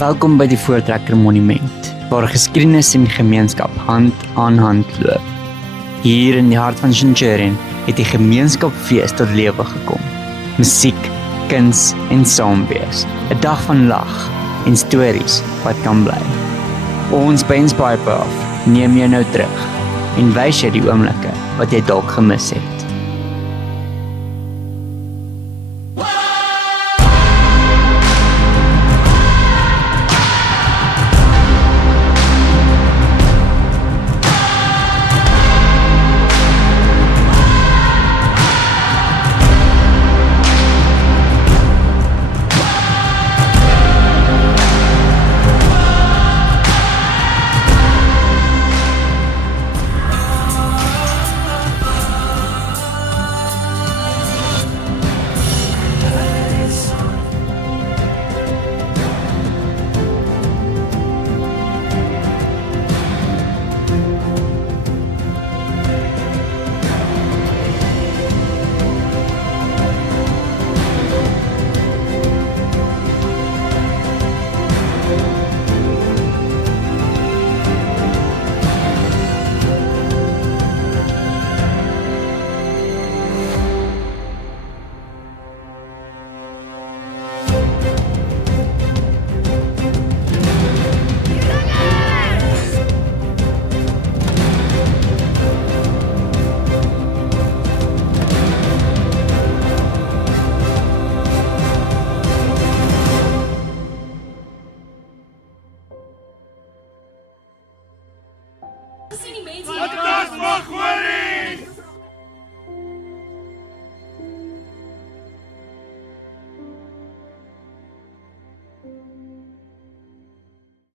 Welkom by die Voortrekker Monument, waar geskiedenis en gemeenskap hand aan hand loop. Hier in die hart van Centurion het die gemeenskapfees tot lewe gekom. Musiek, kuns en saamwees. 'n Dag van lag en stories wat kan bly. Ons by Inspire Path neem jou nou terug en wys jou die oomblikke wat jy dalk gemis het.